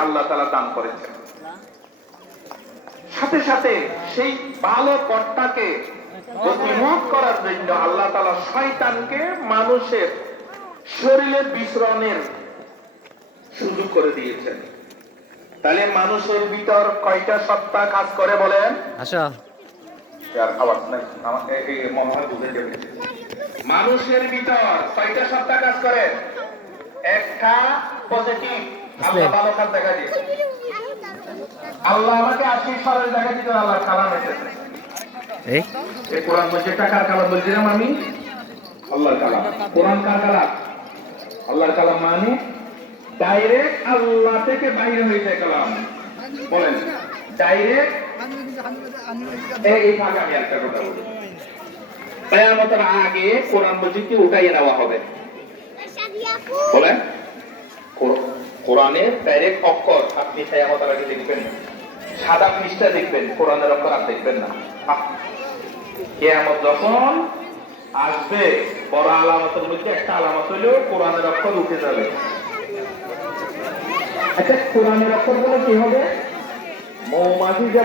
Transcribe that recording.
আল্লাহ তাআলা দান করেছেন। সাথে সাথে সেই ভালো পথটাকে গতিমুখ করার জন্য আল্লাহ তাআলা শয়তানকে মানুষের শরীরে বিচরণের সুযোগ করে দিয়েছেন। তাহলে মানুষের ভিতর কয়টা সত্তা কাজ করে বলেন? আচ্ছা, আর আওয়াজ নাই, আমাকে এই মহান বুঝে যাবে। মানুষের ভিতর কয়টা সত্তা কাজ করে? একটা পজিটিভ, আল্লাহ ভালো কাজ দেখা দিয়েছে। আল্লাহ আমাকে 80 সালের দেখা দিতে আল্লাহ কালাম এসেছে। এই কোরআন বলছে টাকার কালাম বলছিলাম আমি, আল্লাহর কালাম। কোরআন কার কালাম? আল্লাহর কালাম, মানে ডাইরেক্ট আল্লাহ থেকে বাইরে হয়ে যায় কালাম। বলেন ডাইরেক্ট। এই ভাগে আমি একটা কথা বলি, কিয়ামতের আগে কোরআন বলছে কি উঠাইয়ে নেওয়া হবে। বলেন কোরআনের ডাইরেক্ট অক্ষর আপনি কিয়ামতের আগে দেখবেন না, সাদা পৃষ্ঠা দেখবেন, কোরআনের অক্ষর আর দেখবেন না। কিয়ামত যখন আসবে বড় আলামতের মধ্যে একটা আলামত হলো কোরআনের অক্ষর উঠে যাবে। আচ্ছা, কোরআনের অক্ষর বলে কি হবে? মৌমাছি যেমন